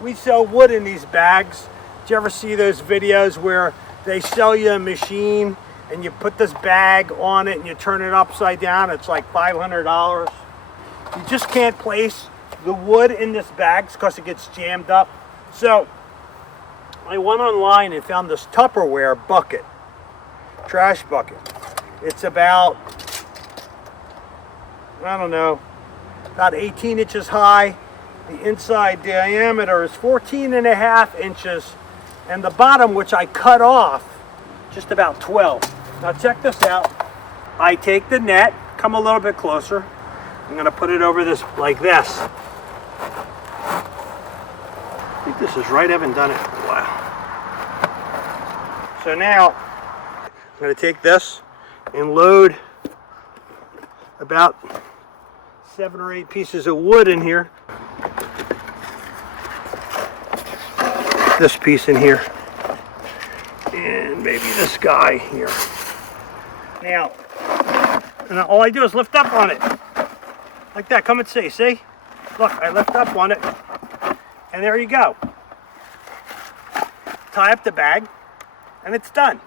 we sell wood in these bags. Did you ever see those videos where they sell you a machine and you put this bag on it and you turn it upside down? It's like $500. You just can't place the wood in this bags because it gets jammed up. So I went online and found this Tupperware bucket, trash bucket. It's about, I don't know, about 18 inches high. The inside diameter is 14.5 inches, and the bottom, which I cut off, just about 12. Now check this out. I take the net, come a little bit closer. I'm gonna put it over this like this. I think this is right. I haven't done it in a while. So now I'm gonna take this and load about 7 or 8 pieces of wood in here. This piece in here, and maybe this guy here. Now, and all I do is lift up on it, like that. Come and see? Look, I lift up on it, and there you go. Tie up the bag, and it's done.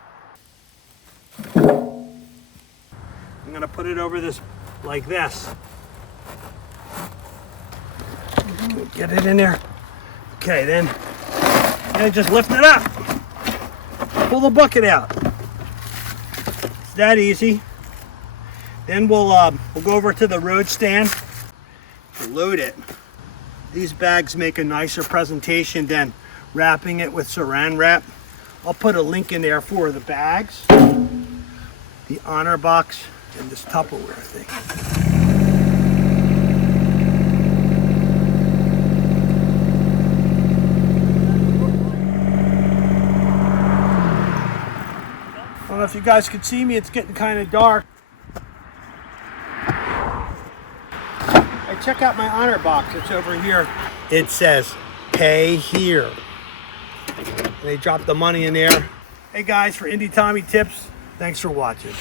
I'm gonna put it over this like this. Get it in there. Okay, then. And just lift it up. Pull the bucket out. It's that easy. Then we'll go over to the road stand to load it. These bags make a nicer presentation than wrapping it with saran wrap. I'll put a link in there for the bags, the honor box, and this Tupperware thing. I don't know if you guys can see me, it's getting kind of dark. Hey, check out my honor box, it's over here. It says, pay here. And they drop the money in there. Hey guys, for Indie Tommy Tips, thanks for watching.